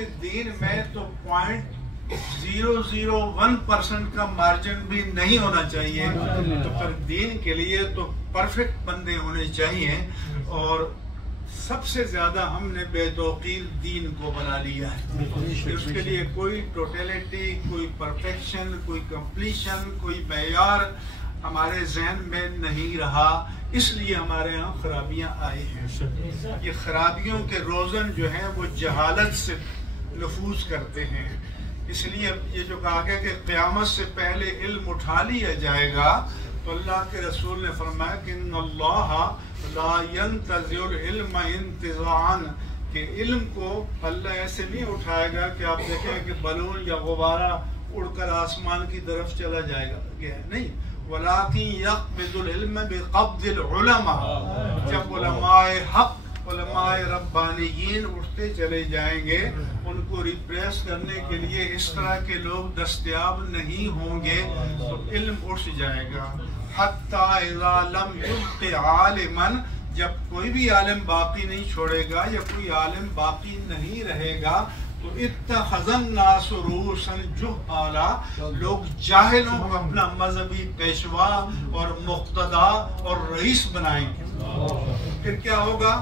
کہ دین میں تو 0.001% کا مارجن بھی نہیں ہونا چاہیے، تو پھر دین کے لیے تو پرفیکٹ بندے ہونے چاہیے، اور سب سے زیادہ ہم نے بے توقیر دین کو بنا لیا ہے، اس کے لیے کوئی ٹوٹیلٹی، کوئی پرفیکشن، کوئی کمپلیشن، کوئی معیار ہمارے ذہن میں نہیں رہا، اس لیے ہمارے ہاں خرابیاں آئی ہیں۔ یہ خرابیوں کے روزن جو ہیں وہ جہالت سے نفوذ کرتے ہیں، اس لیے یہ جو کہا گیا کہ قیامت سے پہلے علم اٹھا لیا جائے گا، تو اللہ کے رسول نے فرمایا کہ ان اللہ لا ينتزع العلم انتزاعا، کہ علم کو اللہ ایسے نہیں اٹھائے گا کہ آپ دیکھیں کہ بلون یا غبارہ اڑ کر آسمان کی طرف چلا جائے گا، نہیں، وَلَٰكِن يَقْبِضُ الْعِلْمَ بِقَبْضِ الْعُلَمَاء، جب علماء حق، علماء ربانیین اٹھتے چلے جائیں گے، ان کو ریپریس کرنے کے لیے اس طرح کے لوگ دستیاب نہیں ہوں گے، تو علم اٹھ جائے گا۔ حَتَّى إِذَا لَمْ يُبْقِ عَالِمًا، جب کوئی بھی عالم باقی نہیں چھوڑے گا یا کوئی عالم باقی نہیں رہے گا، تو اتخذ الناس رؤوسا جہالا، لوگ جاہلوں کو اپنا مذہبی پیشوا اور مقتدا اور رئیس بنائیں گے۔ پھر کیا ہوگا؟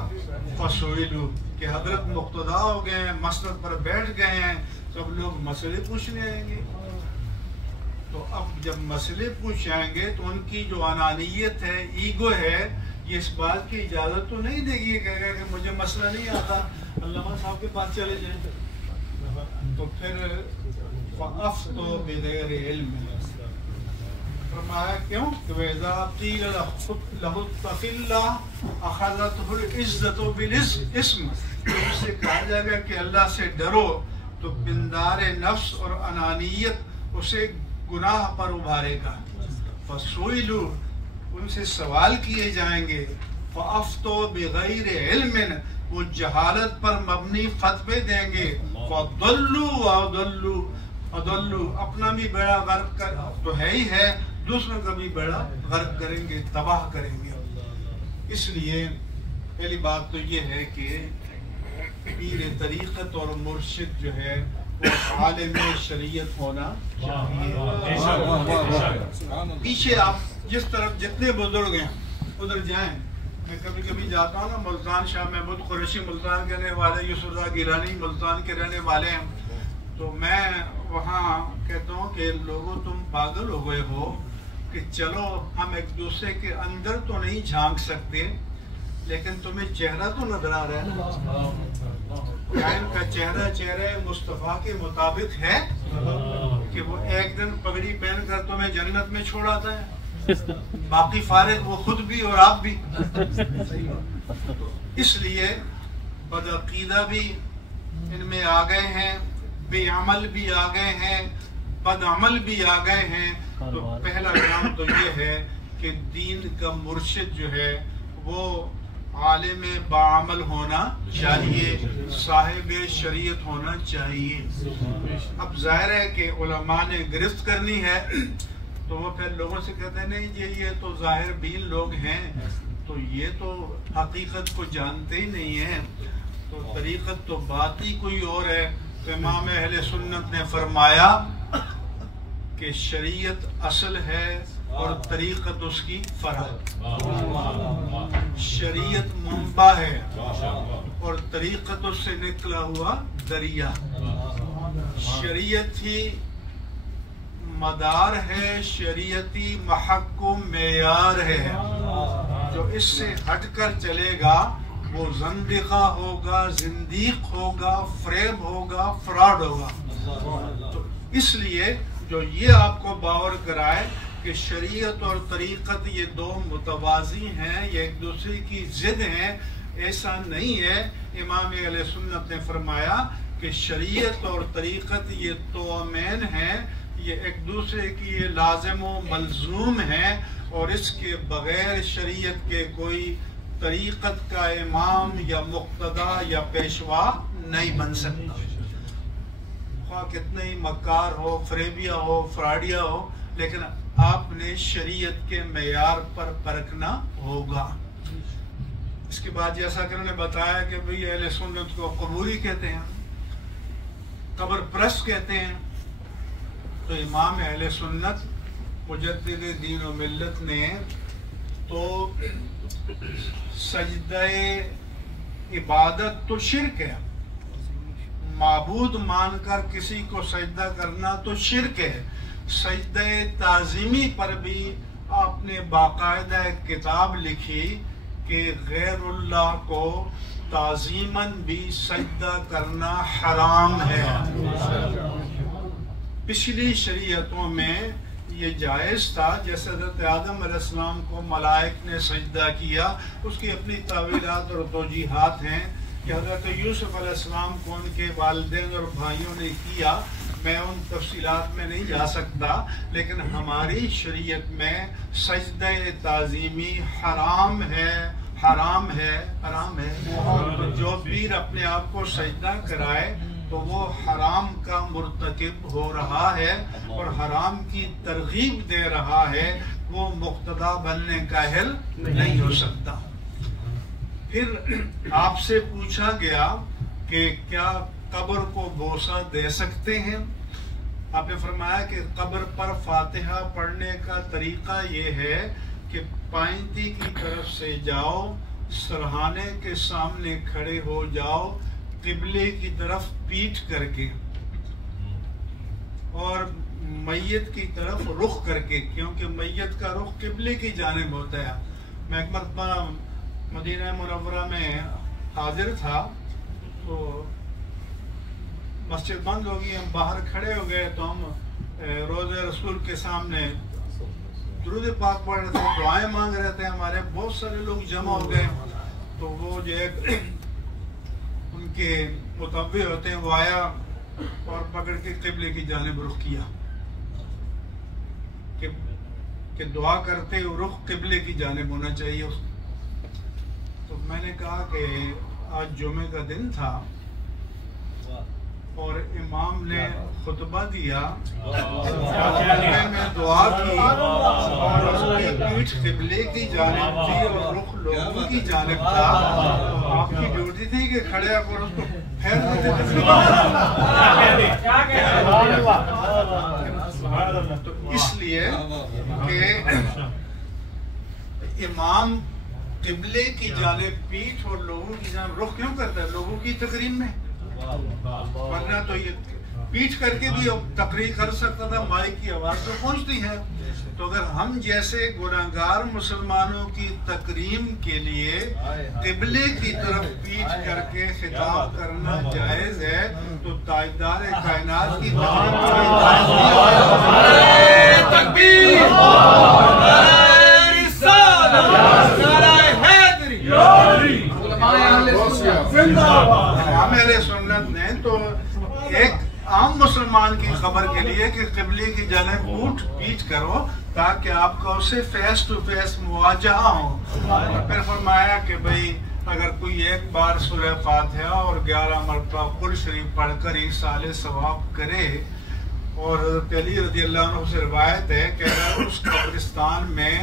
فسئلوا، کہ حضرت مقتدا ہو گئے ہیں، مسند پر بیٹھ گئے ہیں، سب لوگ مسئلے پوچھنے آئیں گے۔ تو اب جب مسئلے پوچھ آئیں گے تو ان کی جو انانیت ہے، ایگو ہے، یہ اس بات کی اجازت تو نہیں دے گی کہ مجھے مسئلہ نہیں آتا، علامہ صاحب کے پاس چلے جائیں۔ تو پھر فَأَفْتُوا بِغَيْرِ عِلْمٍ، فرمایا کیوں کہ وَإِذَا قِيلَ لَهُ اتَّقِ اللَّهَ أَخَذَتْهُ الْعِزَّةُ بِالْإِثْمِ، جب اس سے کہا جائے گا کہ اللہ سے ڈرو، تو پندار نفس اور انانیت اسے گناہ پر ابھارے گا۔ فَسُئِلُوا، ان سے سوال کیے جائیں گے، فَأَفْتُوا بِغَيْرِ عِلْمٍ، وہ جہالت پر مبنی فتوے دیں گے، وَضَلُّوا وَأَضَلُّوا، اپنا بھی بیڑا غرق کر تو ہے ہی ہے، دوسروں کا بھی بیڑا غرق کریں گے، تباہ کریں گے۔ اس لیے پہلی بات تو یہ ہے کہ پیر طریقت اور مرشد جو ہے وہ عالم شریعت ہونا چاہیے۔ پیچھے آپ جس طرف جتنے بزرگ ہیں ادھر جائیں، میں کبھی کبھی جاتا ہوں نا، ملتان، شاہ محمود قریشی ملتان کے رہنے والے، یوسف رضا گیلانی ملتان کے رہنے والے ہیں، تو میں وہاں کہتا ہوں کہ لوگوں تم پاگل ہو گئے ہو کہ چلو ہم ایک دوسرے کے اندر تو نہیں جھانک سکتے، لیکن تمہیں چہرہ تو نظر آ رہا ہے نا، کیا ان کا چہرہ چہرہ مصطفیٰ کے مطابق ہے کہ وہ ایک دن پگڑی پہن کر تمہیں جنت میں چھوڑ آتا ہے، باقی فارغ وہ خود بھی اور آپ بھی۔ اس لیے بدعقیدہ بھی ان میں آ گئے ہیں، بے عمل بھی آ گئے ہیں، بد عمل بھی آ گئے ہیں۔ تو پہلا کام تو یہ ہے کہ دین کا مرشد جو ہے وہ عالم باعمل ہونا چاہیے، صاحب شریعت ہونا چاہیے۔ اب ظاہر ہے کہ علماء نے گرفت کرنی ہے تو وہ پھر لوگوں سے کہتے ہیں نہیں جی یہ تو ظاہر بین لوگ ہیں، تو یہ تو حقیقت کو جانتے ہی نہیں ہیں، تو طریقت تو بات ہی کوئی اور ہے۔ تو امام اہل سنت نے فرمایا کہ شریعت اصل ہے اور طریقت اس کی فرع، شریعت منبع ہے اور طریقت اس سے نکلا ہوا دریا، شریعت ہی مدار ہے، شریعتی محکم معیار ہے، جو اس سے ہٹ کر چلے گا وہ زندقہ ہوگا، زندیق ہوگا، فریب ہوگا، فراڈ ہوگا۔ تو اس لیے جو یہ آپ کو باور کرائے کہ شریعت اور طریقت یہ دو متوازی ہیں، یہ ایک دوسرے کی ضد ہیں، ایسا نہیں ہے۔ امام اہل سنت نے فرمایا کہ شریعت اور طریقت یہ توامین ہیں، یہ ایک دوسرے کی لازم و ملزوم ہیں، اور اس کے بغیر شریعت کے کوئی طریقت کا امام یا مقتدا یا پیشوا نہیں بن سکتا، خواہ کتنے ہی مکار ہو، فریبیا ہو، فراڈیا ہو، لیکن آپ نے شریعت کے معیار پر پرکھنا ہوگا۔ اس کے بعد جیسا کہ انہوں نے بتایا کہ بھئی اہل سنت کو قبولی کہتے ہیں، ٹرسٹ کہتے ہیں، تو امام اہل سنت مجدد دین و ملت نے تو سجدہ عبادت تو شرک ہے، معبود مان کر کسی کو سجدہ کرنا تو شرک ہے، سجدہ تعظیمی پر بھی آپ نے باقاعدہ ایک کتاب لکھی کہ غیر اللہ کو تعظیماً بھی سجدہ کرنا حرام ہے۔ پچھلی شریعتوں میں یہ جائز تھا، جیسے حضرت آدم علیہ السلام کو ملائک نے سجدہ کیا، اس کی اپنی تعویلات اور توجیحات ہیں کہ حضرت یوسف علیہ السلام کو ان کے والدین اور بھائیوں نے کیا، میں ان تفصیلات میں نہیں جا سکتا، لیکن ہماری شریعت میں سجدہ تعظیمی حرام ہے، حرام ہے، حرام ہے۔ تو جو پیر اپنے آپ کو سجدہ کرائے تو وہ حرام کا مرتکب ہو رہا ہے اور حرام کی ترغیب دے رہا ہے، وہ مقتدا بننے کا اہل نہیں ہو سکتا۔ پھر آپ سے پوچھا گیا کہ کیا قبر کو بوسہ دے سکتے ہیں؟ آپ نے فرمایا کہ قبر پر فاتحہ پڑھنے کا طریقہ یہ ہے کہ پائنتی کی طرف سے جاؤ، سرہانے کے سامنے کھڑے ہو جاؤ، قبلے کی طرف پیٹھ کر کے اور میت کی طرف رخ کر کے، کیونکہ میت کا رخ قبلے کی جانب ہوتا ہے۔ میں ایک مرتبہ مدینہ منورہ میں حاضر تھا، تو مسجد بند ہو گئی، ہم باہر کھڑے ہو گئے، تو ہم روضہ رسول کے سامنے درود پاک پڑھ رہے تھے، دعائیں مانگ رہے تھے، ہمارے بہت سارے لوگ جمع ہو گئے، تو وہ جو ہے ان کے متوجہ ہوتے ہیں، وہ آیا اور پکڑ کے قبلے کی جانب رخ کیا کہ دعا کرتے رخ قبلے کی جانب ہونا چاہیے۔ تو میں نے کہا کہ آج جمعے کا دن تھا اور امام نے خطبہ دیا، میں دعا کی اور اس کی پیٹھ قبلے کی جانب تھی اور رخ لوگوں کی جانب تھا، آپ کی ڈیوٹی تھی کہ کھڑے آپ اور اس کو پھیر دیتے۔ تو اس لیے کہ امام قبلے کی جانب پیٹھ اور لوگوں کی جانب رخ کیوں کرتا ہے؟ لوگوں کی تقریر میں، ورنہ تو یہ پیٹھ کر کے بھی تقریر کر سکتا تھا، مائک کی آواز تو پہنچتی ہے۔ تو اگر ہم جیسے گناہگار مسلمانوں کی تکریم کے لیے قبلے کی طرف پیٹھ کر کے خطاب کرنا جائز ہے، تو تاجدار کائنات کی تکبیر، میرے سنت نے تو ایک عام مسلمان کی خبر کے لیے کہ قبلے کی جانب اٹھ پیچھ کرو تاکہ آپ کا اسے فیس ٹو فیس مواجہہ ہو۔ پھر فرمایا کہ بھئی اگر کوئی ایک بار سورہ فاتحہ اور 11 مرتبہ قرآن شریف پڑھ کر ایصال ثواب کرے، اور حضرت علی رضی اللہ عنہ سے روایت ہے کہ اگر اس قبرستان میں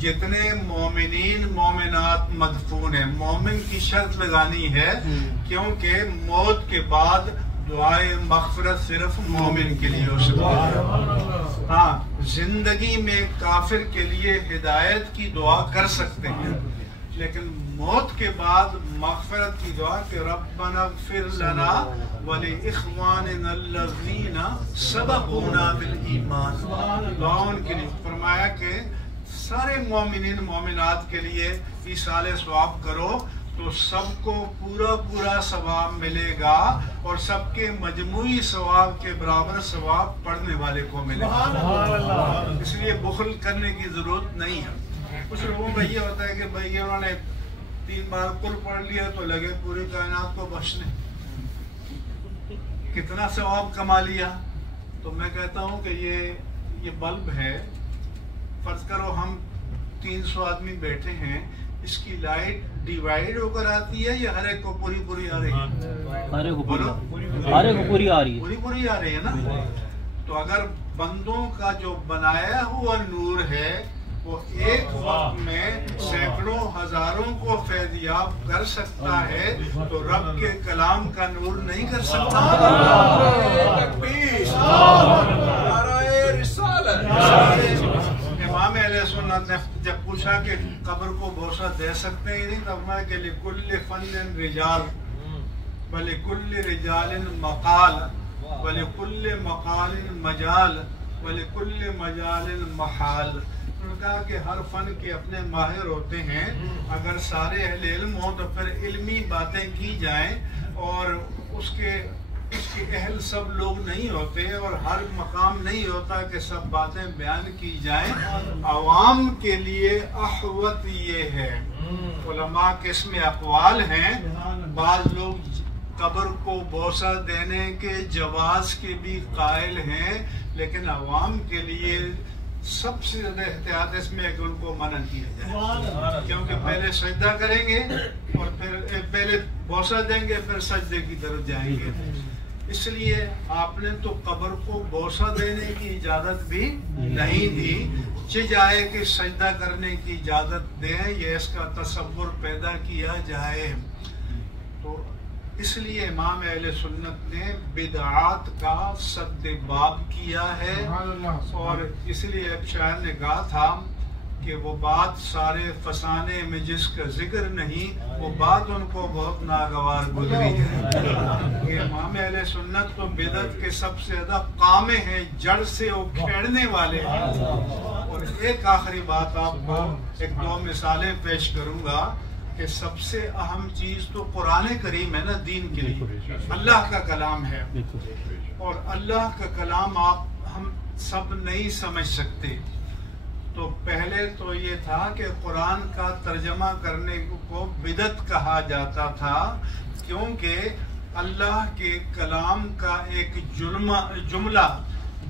جتنے مومنین مومنات مدفون ہیں، مومن کی شرط لگانی ہے، کیونکہ موت کے بعد دعائے مغفرت صرف مومن کے لیے ہو سکتی ہے۔ ہاں، زندگی میں کافر کے لیے ہدایت کی دعا کر سکتے ہیں، لیکن موت کے بعد مغفرت کی دعا کہ ربنا اغفر لنا ولاخواننا الذین سبقونا بالایمان، دعاؤں کے لیے فرمایا کہ سارے مومنین مومنات کے لیے ایصال ثواب کرو تو سب کو پورا ثواب ملے گا، اور سب کے مجموعی ثواب کے برابر ثواب پڑھنے والے کو ملے گا۔ اس لیے بخل کرنے کی ضرورت نہیں ہے۔ کچھ لوگوں میں یہ ہوتا ہے کہ بھئی انہوں نے 3 بار قل پڑھ لیا تو لگے پوری کائنات کو بخشنے، کتنا ثواب کما لیا۔ تو میں کہتا ہوں کہ یہ بلب ہے، فرض کرو ہم 300 آدمی بیٹھے ہیں، اس کی لائٹ ڈیوائیڈ ہو کر آتی ہے یا ہر ایک کو پوری آ رہی ہے؟ ہر ایک کو پوری آ رہی ہے، پوری آ رہی ہے نا۔ تو اگر بندوں کا جو بنایا ہوا نور ہے وہ ایک وقت میں سینکڑوں ہزاروں کو فیضیاب کر سکتا ہے، تو رب کے کلام کا نور نہیں کر سکتا؟ پوچھا کہ قبر کو بوسہ دے سکتے ہیں؟ نہیں، فرمایا کہ لکل فن رجال ولکل رجال مقال ولکل مقال مجال ولکل مجال محال۔ انہوں نے کہا کہ ہر فن کے اپنے ماہر ہوتے ہیں، اگر سارے اہل علم ہوں تو پھر علمی باتیں کی جائیں، اور اس کے اہل سب لوگ نہیں ہوتے، اور ہر مقام نہیں ہوتا کہ سب باتیں بیان کی جائیں۔ عوام کے لیے احوط یہ ہے، علماء کے اس میں اقوال ہیں، بعض لوگ قبر کو بوسہ دینے کے جواز کے بھی قائل ہیں، لیکن عوام کے لیے سب سے زیادہ احتیاط اس میں ہے کہ ان کو منع کیا جائے، کیونکہ پہلے سجدہ کریں گے اور پھر پہلے بوسہ دیں گے، پھر سجدے کی طرف جائیں گے۔ اس لیے آپ نے تو قبر کو بوسہ دینے کی اجازت بھی نہیں دی، جائے کہ سجدہ کرنے کی اجازت دیں، یہ اس کا تصور پیدا کیا جائے۔ تو اس لیے امام اہل سنت نے بدعات کا سد باب کیا ہے، اور اس لیے ایک شاعر نے کہا تھا کہ وہ بات سارے فسانے میں جس کا ذکر نہیں، وہ بات ان کو بہت ناگوار گزری ہے۔ کہ امام اہل سنت تو بدعت کے سب سے زیادہ قامع ہیں، جڑ سے وہ کھیڑنے والے ہیں۔ اور ایک آخری بات آپ کو ایک دو مثالیں پیش کروں گا کہ سب سے اہم چیز تو قرآن کریم ہے نا دین کے لیے، اللہ کا کلام ہے، اور اللہ کا کلام ہم سب نہیں سمجھ سکتے۔ تو پہلے تو یہ تھا کہ قرآن کا ترجمہ کرنے کو بدعت کہا جاتا تھا، کیونکہ اللہ کے کلام کا ایک جملہ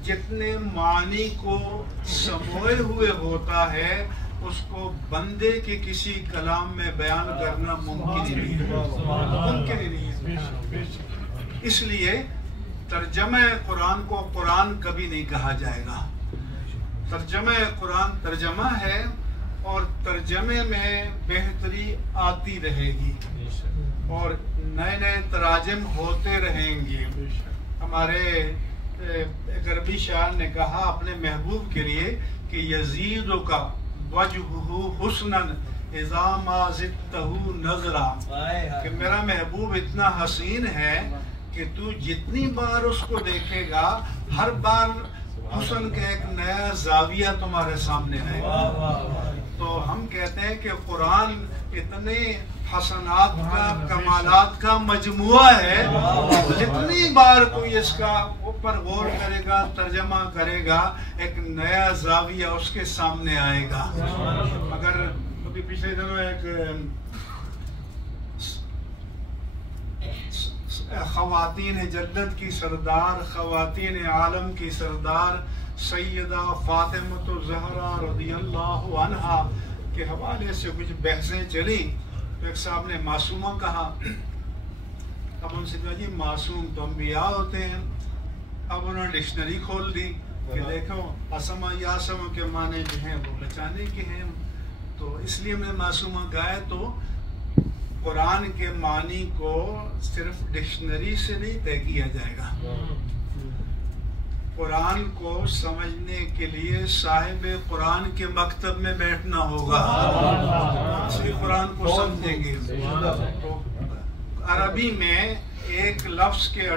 جتنے معنی کو سموئے ہوئے ہوتا ہے، اس کو بندے کے کسی کلام میں بیان کرنا ممکن ہی نہیں ہے۔ اس لیے ترجمہ قرآن کو قرآن کبھی نہیں کہا جائے گا۔ ترجمہ قرآن ترجمہ ہے، اور ترجمے میں بہتری آتی رہے گی، اور نئے نئے تراجم ہوتے رہیں گے۔ ہمارے ایک عربی شاعر نے کہا اپنے محبوب کے لیے کہ یزید کا وجہہ حسنا اذا ما زدتہ نظرا، کہ میرا محبوب اتنا حسین ہے کہ تو جتنی بار اس کو دیکھے گا، ہر بار حسن کا ایک نیا زاویہ تمہارے سامنے آئے گا۔ تو ہم کہتے ہیں کہ قرآن اتنے حسنات کا، کمالات کا مجموعہ ہے، جتنی بار کوئی اس کا اوپر غور کرے گا، ترجمہ کرے گا، ایک نیا زاویہ اس کے سامنے آئے گا۔ اگر ابھی پچھلے دنوں ایک خواتین جدت کی سردار، خواتین عالم کی سردار سیدہ فاطمہ الزہرا رضی اللہ عنہا کے حوالے سے کچھ بحثیں چلی، تو ایک صاحب نے معصومہ کہا۔ اب ان سے کہا جی معصوم تو انبیاء ہوتے ہیں۔ اب انہوں نے ڈکشنری کھول دی کہ دیکھو اسما یاسم کے معنی جو ہیں وہ بچانے کے ہیں، تو اس لیے میں نے معصومہ کہا ہے۔ تو قرآن کے معنی کو صرف ڈکشنری سے نہیں طے کیا جائے گا، قرآن کو سمجھنے کے لیے صاحب قرآن کے مکتب میں بیٹھنا ہوگا، اسی قرآن کو سمجھیں گے۔ تو عربی میں ایک لفظ کے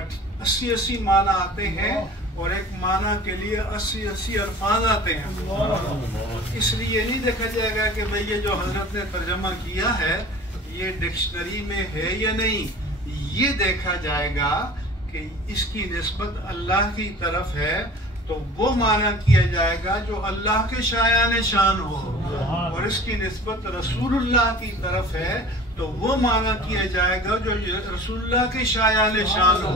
80 معنی آتے ہیں، اور ایک معنی کے لیے 80 الفاظ آتے ہیں۔ اس لیے نہیں دیکھا جائے گا کہ بھئی یہ جو حضرت نے ترجمہ کیا ہے یہ ڈکشنری میں ہے یا نہیں، یہ دیکھا جائے گا کہ اس کی نسبت اللہ کی طرف ہے تو وہ معنی کیا جائے گا جو اللہ کے شایان شان ہو، اور اس کی نسبت رسول اللہ کی طرف ہے تو وہ معنی کیا جائے گا جو رسول اللہ کے شایان شان ہو۔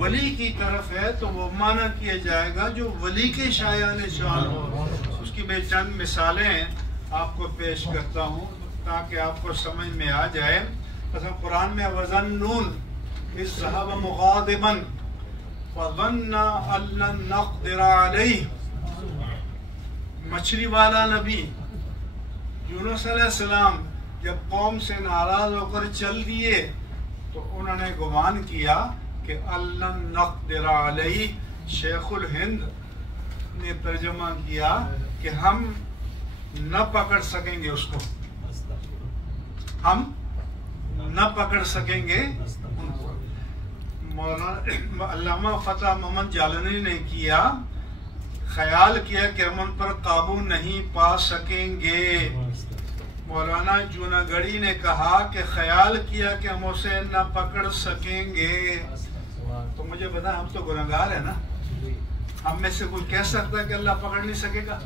ولی کی طرف ہے تو وہ معنی کیا جائے گا جو ولی کے شایان شان ہو۔ اس کی میں چند مثالیں آپ کو پیش کرتا ہوں تاکہ آپ کو سمجھ میں آ جائے۔ مثلا قرآن میں وَظَنُّونَ إِذْ ذَهَبَ مُغَاضِبًا فَظَنَّ أَن لَّن نَّقْدِرَ عَلَيْهِ، مچھلی والا نبی یونس علیہ السلام جب قوم سے ناراض ہو کر چل دیے تو انہوں نے گمان کیا کہ أَن لَّن نَّقْدِرَ عَلَيْهِ۔ شیخ الہند نے ترجمہ کیا کہ ہم نہ پکڑ سکیں گے اس کو، ہم نہ پکڑ سکیں گے ان کو۔ مولانا علامہ فتح محمد جالنی نے خیال کیا کہ ہم ان پر قابو نہیں پا سکیں گے۔ مولانا جوناگڑھی نے کہا کہ خیال کیا کہ ہم اسے نہ پکڑ سکیں گے۔ تو مجھے بتا، ہم تو گناہگار ہیں نا، ہم میں سے کوئی کہہ سکتا ہے کہ اللہ پکڑ نہیں سکے گا؟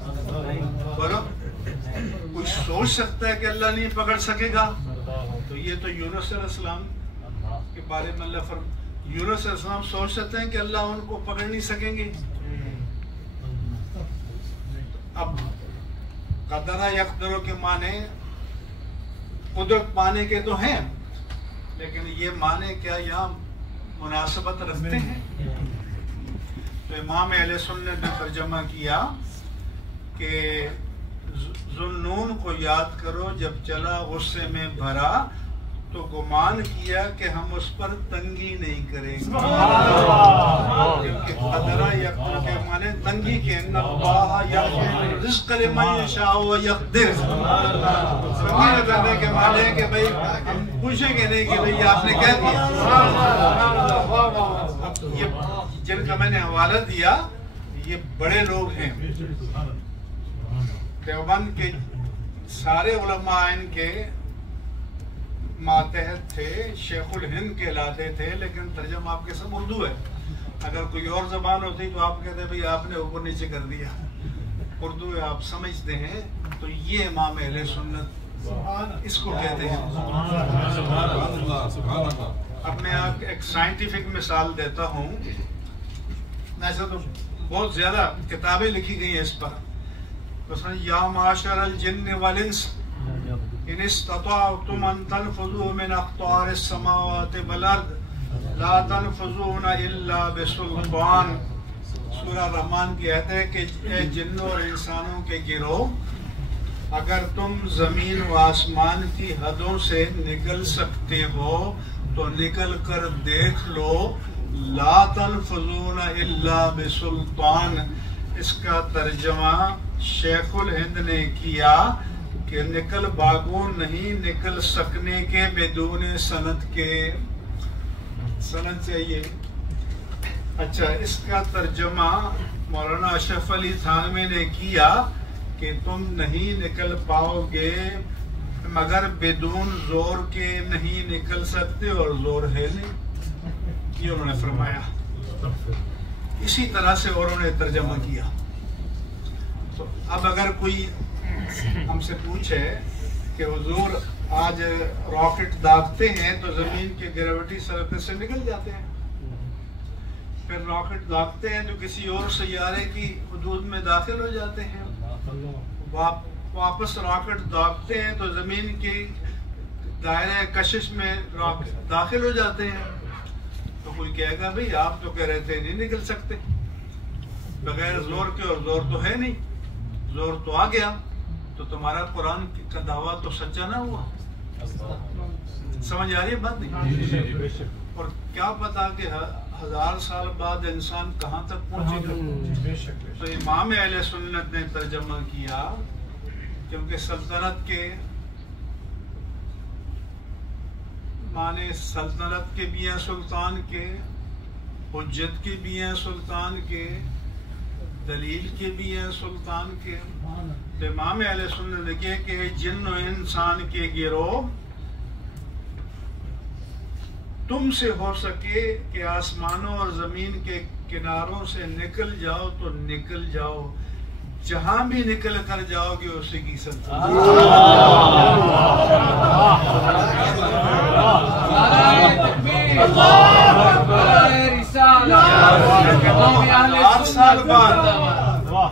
بولو، کوئی سوچ سکتا ہے کہ اللہ نہیں پکڑ سکے گا؟ تو یہ تو یونس علیہ السلام کے بارے میں اللہ یونس علیہ السلام سوچ سکتے ہیں کہ اللہ ان کو پکڑ نہیں سکیں گے؟ اب قدرہ یقدروں کے معنی قدرت پانے کے تو ہیں، لیکن یہ معنی کیا یہاں مناسبت رکھتے ہیں؟ تو امام اہل سنت نے ترجمہ کیا کہ ذوالنون کو یاد کرو جب چلا غصے میں بھرا تو گمان کیا کہ ہم اس پر تنگی نہیں کریں گے، کیونکہ قدرہ یقدر کے معنی تنگی کے، ان اللہ یقدر رزق لمن یشاء ویقدر، تنگی کرنے کے معنی ہے کہ بھئی ہم پوچھیں گے نہیں کہ بھئی آپ نے کیا کیا۔ یہ جن کا میں نے حوالہ دیا یہ بڑے لوگ ہیں، دیوبند کے سارے علماء ان کے ماتحت تھے، شیخ الہند کہلاتے تھے، لیکن ترجمہ آپ کے سب اردو ہے۔ اگر کوئی اور زبان ہوتی تو آپ کہتے ہیں بھئی آپ نے اوپر نیچے کر دیا، اردو ہے آپ سمجھتے ہیں۔ تو یہ امام اہل سنت اس کو کہتے ہیں۔ اب میں آپ ایک سائنٹیفک مثال دیتا ہوں، ایسا تو بہت زیادہ کتابیں لکھی گئی ہیں اس پر۔ مثلا یا معاشر الجن والانس ان استطعتم ان تنفذوا من اقطار السماوات والارض لا تنفذون الا بسلطان۔ سورہ رحمان کی آیت ہے کہ اے جنوں اور انسانوں کے گروہ، اگر تم زمین و آسمان کی حدوں سے نکل سکتے ہو تو نکل کر دیکھ لو، لا تنفذون الا بسلطان۔ اس کا ترجمہ شیخ الہند نے کیا کہ نکل باغون نہیں، نکل سکنے کے بدون سند کے، سند چاہیے۔ اچھا، اس کا ترجمہ مولانا اشرف علی تھانوی نے کیا کہ تم نہیں نکل پاؤ گے مگر بدون زور کے نہیں نکل سکتے، اور زور ہے نہیں، یہ انہوں نے فرمایا۔ اسی طرح سے اوروں نے ترجمہ کیا۔ تو اب اگر کوئی ہم سے پوچھے کہ حضور آج راکٹ داغتے ہیں تو زمین کے گریوٹی سرفیس سے نکل جاتے ہیں، پھر راکٹ داغتے ہیں تو کسی اور سیارے کی حدود میں داخل ہو جاتے ہیں، واپس راکٹ داغتے ہیں تو زمین کی دائرہ کشش میں راکٹ داخل ہو جاتے ہیں۔ تو کوئی کہے گا بھئی آپ تو کہہ رہے تھے نہیں نکل سکتے بغیر زور کے، اور زور تو ہے نہیں، زور تو آ گیا، تو تمہارا قرآن کا دعویٰ تو سچا نہ ہوا۔ سمجھ آ رہی ہے بات نہیں؟ اور کیا پتا کہ 1000 سال بعد انسان کہاں تک پہنچے گا۔ تو امام اہل سنت نے ترجمہ کیا، کیونکہ سلطنت کے معنی سلطنت کے بھی ہیں سلطان کے، حجت کے بھی ہیں سلطان کے، دلیل کے بھی ہیں سلطان کے۔ تو امام اہل سنت نے کہا کہ جن و انسان کے گروہ، تم سے ہو سکے کہ آسمانوں اور زمین کے کناروں سے نکل جاؤ تو نکل جاؤ، جہاں بھی نکل کر جاؤ گے اسی کی سلطنت۔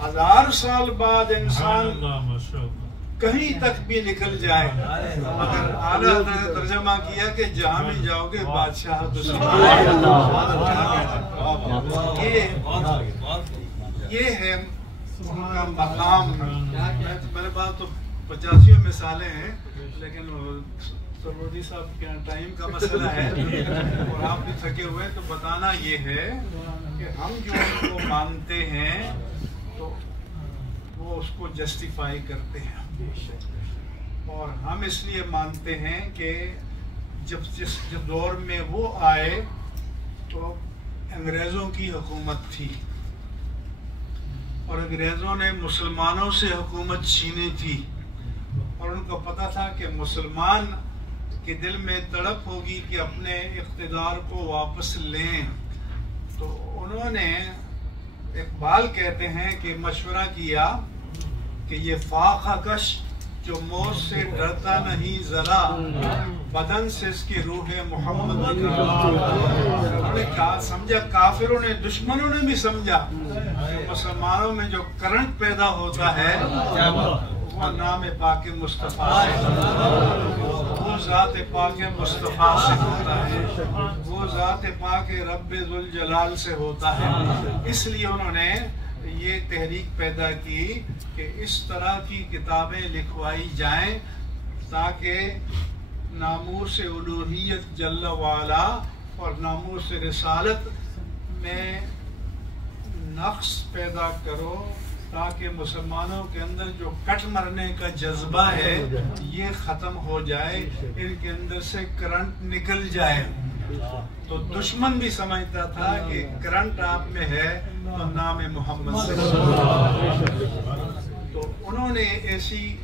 ہزار سال بعد انسان کہیں تک بھی نکل جائے، مگر اعلیٰ نے ترجمہ کیا کہ جہاں بھی جاؤ گے بادشاہ یہ ہے ان کا مقام۔ میرے پاس تو 85 مثالیں ہیں، لیکن سرودی صاحب کے ٹائم کا مسئلہ ہے اور آپ بھی تھکے ہوئے، تو بتانا یہ ہے کہ ہم جو ان کو مانتے ہیں تو وہ اس کو جسٹیفائی کرتے ہیں۔ اور ہم اس لیے مانتے ہیں کہ جس دور میں وہ آئے تو انگریزوں کی حکومت تھی اور انگریزوں نے مسلمانوں سے حکومت چھینی تھی، اور ان کو پتہ تھا کہ مسلمان کے دل میں تڑپ ہوگی کہ اپنے اقتدار کو واپس لیں، تو انہوں نے، اقبال کہتے ہیں کہ مشورہ کیا کہ یہ فاقہ کش جو موت سے ڈرتا نہیں ذرا، بدن سے اس کی روح محمد انہوں نے کہا، سمجھا کافروں نے، دشمنوں نے بھی سمجھا مسلمانوں میں جو کرنٹ پیدا ہوتا ہے وہ نام پاک مصطفیٰ سے، وہ ذات پاک مصطفیٰ سے ہوتا ہے، وہ ذات پاک رب ذوالجلال سے ہوتا ہے۔ اس لیے انہوں نے یہ تحریک پیدا کی کہ اس طرح کی کتابیں لکھوائی جائیں تاکہ ناموس الوہیت جل وعلا اور ناموس رسالت میں نقص پیدا کرو، تاکہ مسلمانوں کے اندر جو کٹ مرنے کا جذبہ ہے یہ ختم ہو جائے، ان کے اندر سے کرنٹ نکل جائے۔ تو دشمن بھی سمجھتا تھا کہ کرنٹ آپ میں ہے تو نام محمد صلی اللہ علیہ وسلم، تو انہوں نے ایسی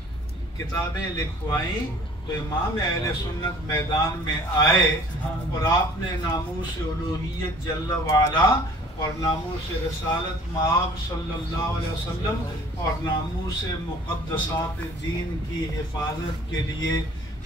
کتابیں لکھوائیں تو امام اہل سنت میدان میں آئے اور آپ نے ناموس الوہیت جل وعلا اور ناموس رسالت مآب صلی اللہ علیہ وسلم اور ناموس مقدسات دین کی حفاظت کے لیے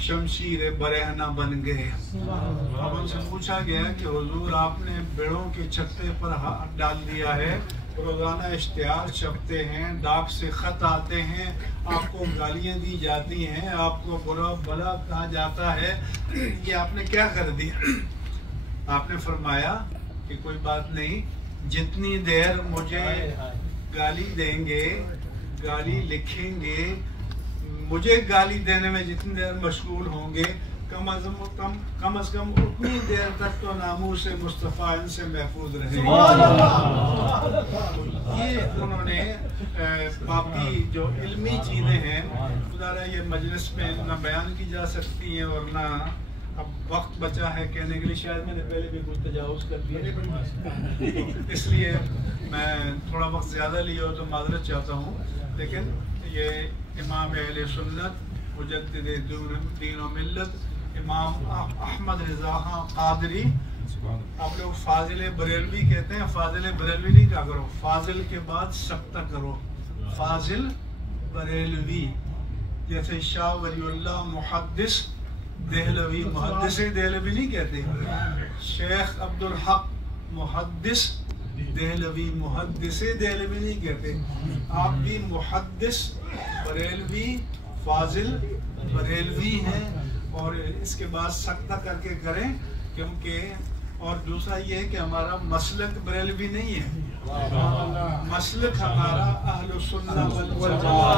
شمشیر برہنہ بن گئے۔ اب ان سے پوچھا گیا کہ حضور آپ نے بیڑوں کے چھتے پر ہاتھ ڈال دیا ہے، روزانہ اشتہار چھپتے ہیں، ڈاک سے خط آتے ہیں، آپ کو گالیاں دی جاتی ہیں، آپ کو برا بھلا کہا جاتا ہے، یہ آپ نے کیا کر دیا؟ آپ نے فرمایا کہ کوئی بات نہیں، جتنی دیر مجھے گالی دیں گے، گالی لکھیں گے، مجھے گالی دینے میں جتنی دیر مشغول ہوں گے، کم از کم اتنی دیر تک تو ناموس مصطفیٰ ان سے محفوظ رہے گا۔ یہ انہوں نے باقی جو علمی چیزیں ہیں ذرا یہ مجلس میں نہ بیان کی جا سکتی ہیں اور نہ اب وقت بچا ہے کہنے کے لیے، شاید میں نے پہلے بھی کچھ تجاوز کر دیا، اس لیے میں تھوڑا وقت زیادہ لیا ہو تو معذرت چاہتا ہوں، لیکن یہ امام اہل سنت مجدد دین و ملت امام احمد رضا خان قادری، آپ لوگ فاضل بریلوی کہتے ہیں، فاضل بریلوی نہیں کہا کرو، فاضل کے بعد سکتہ کرو، فاضل بریلوی، جیسے شاہ ولی اللہ محدث دہلوی، محدث دہلوی نہیں کہتے، شیخ عبدالحق محدث دہلوی، محدث دہلوی نہیں کہتے، آپ بھی محدث بریلوی فاضل بریلوی ہیں، اور اس کے بعد سکتہ کر کے کریں، کیونکہ اور دوسرا یہ ہے کہ ہمارا مسلک بریلوی نہیں ہے، مسلک ہمارا اہل سنہ والجماعہ،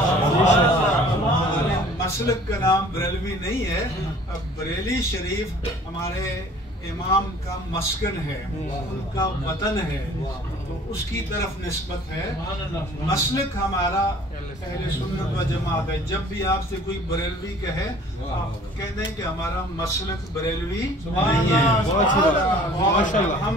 مسلک کا نام بریلوی نہیں ہے، بریلی شریف ہمارے امام کا مسکن ہے، ان کا وطن ہے، تو اس کی طرف نسبت ہے، مسلک ہمارا اہل سنت و جماعت ہے۔ جب بھی آپ سے کوئی بریلوی کہے آپ کہہ دیں کہ ہمارا مسلک بریلوی نہیں ہے، اور ہم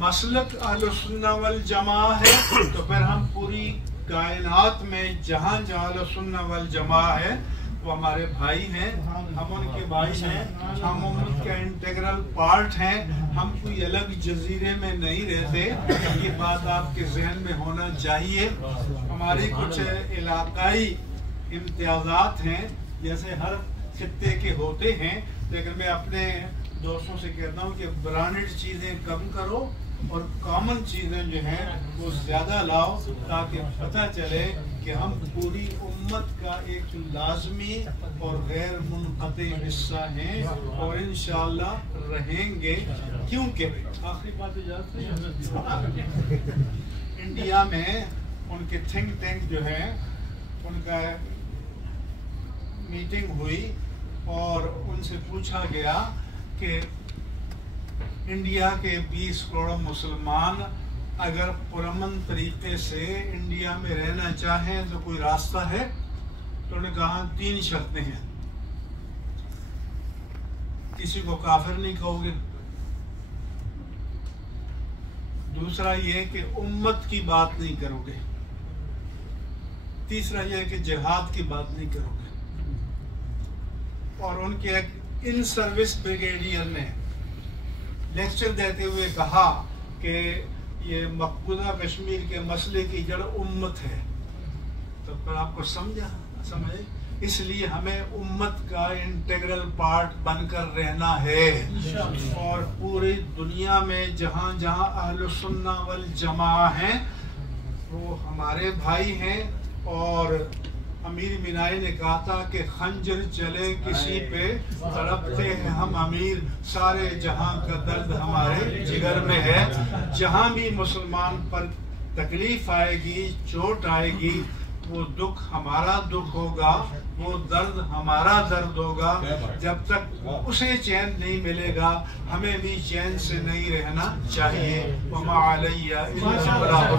مسلک اہل سنت والجماعت ہے تو پھر ہم پوری کائنات میں جہاں جہاں اہل سنت والجماعت ہے وہ ہمارے بھائی ہیں، ہم ان کے بھائی ہیں، ہم ان کا انٹیگرل پارٹ ہیں، ہم کوئی الگ جزیرے میں نہیں رہتے، یہ بات آپ کے ذہن میں ہونا چاہیے۔ ہماری کچھ علاقائی امتیازات ہیں جیسے ہر خطے کے ہوتے ہیں، لیکن میں اپنے دوستوں سے کہتا ہوں کہ برانڈڈ چیزیں کم کرو اور کامن چیزیں جو ہیں وہ زیادہ لاؤ، تاکہ پتہ چلے کہ ہم پوری امت کا ایک لازمی اور غیر منقطع حصہ ہیں اور انشاءاللہ رہیں گے، کیونکہ آخری بات اجازت ہے، انڈیا میں ان کے تھنک ٹینک جو ہے ان کا میٹنگ ہوئی اور ان سے پوچھا گیا کہ انڈیا کے 20 کروڑ مسلمان اگر پرامن طریقے سے انڈیا میں رہنا چاہیں تو کوئی راستہ ہے؟ تو انہوں نے کہا 3 شرطیں ہیں. کسی کو کافر نہیں کہو گے، دوسرا یہ کہ امت کی بات نہیں کرو گے، تیسرا یہ کہ جہاد کی بات نہیں کرو گے. اور ان کے ایک ان سروس بریگیڈیئر نے لیکچر دیتے ہوئے کہا کہ یہ مقبوضہ کشمیر کے مسئلے کی جڑ امت ہے. تو پھر آپ کو سمجھے، اس لیے ہمیں امت کا انٹیگرل پارٹ بن کر رہنا ہے. اور پوری دنیا میں جہاں جہاں اہل السنہ والجماعہ ہیں وہ ہمارے بھائی ہیں. اور امیر مینائی نے کہا تھا کہ خنجر چلے کسی پہ تڑپتے ہیں ہم امیر، سارے جہاں کا درد ہمارے جگر میں ہے. جہاں بھی مسلمان پر تکلیف آئے گی، چوٹ آئے گی، وہ دکھ ہمارا دکھ ہوگا، وہ درد ہمارا درد ہوگا. جب تک اسے چین نہیں ملے گا ہمیں بھی چین سے نہیں رہنا چاہیے. وما علیہ الا البلاغ.